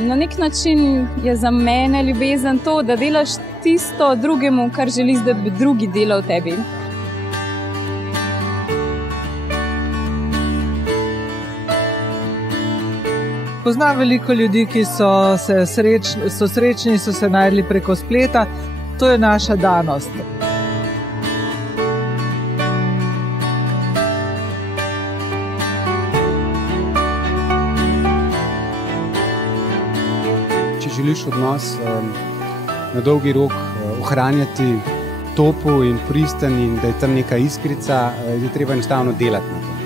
Na nek način je za mene ljubezen to, da delaš tisto drugemu, kar želiš, da bi drugi delal tebi. Poznam veliko ljudi, ki so srečni, so se našli preko spleta. To je naša danost. Če želiš odnos na dolgi rok ohranjati topel in pristen in da je tam neka iskrica, je treba enostavno delati na to.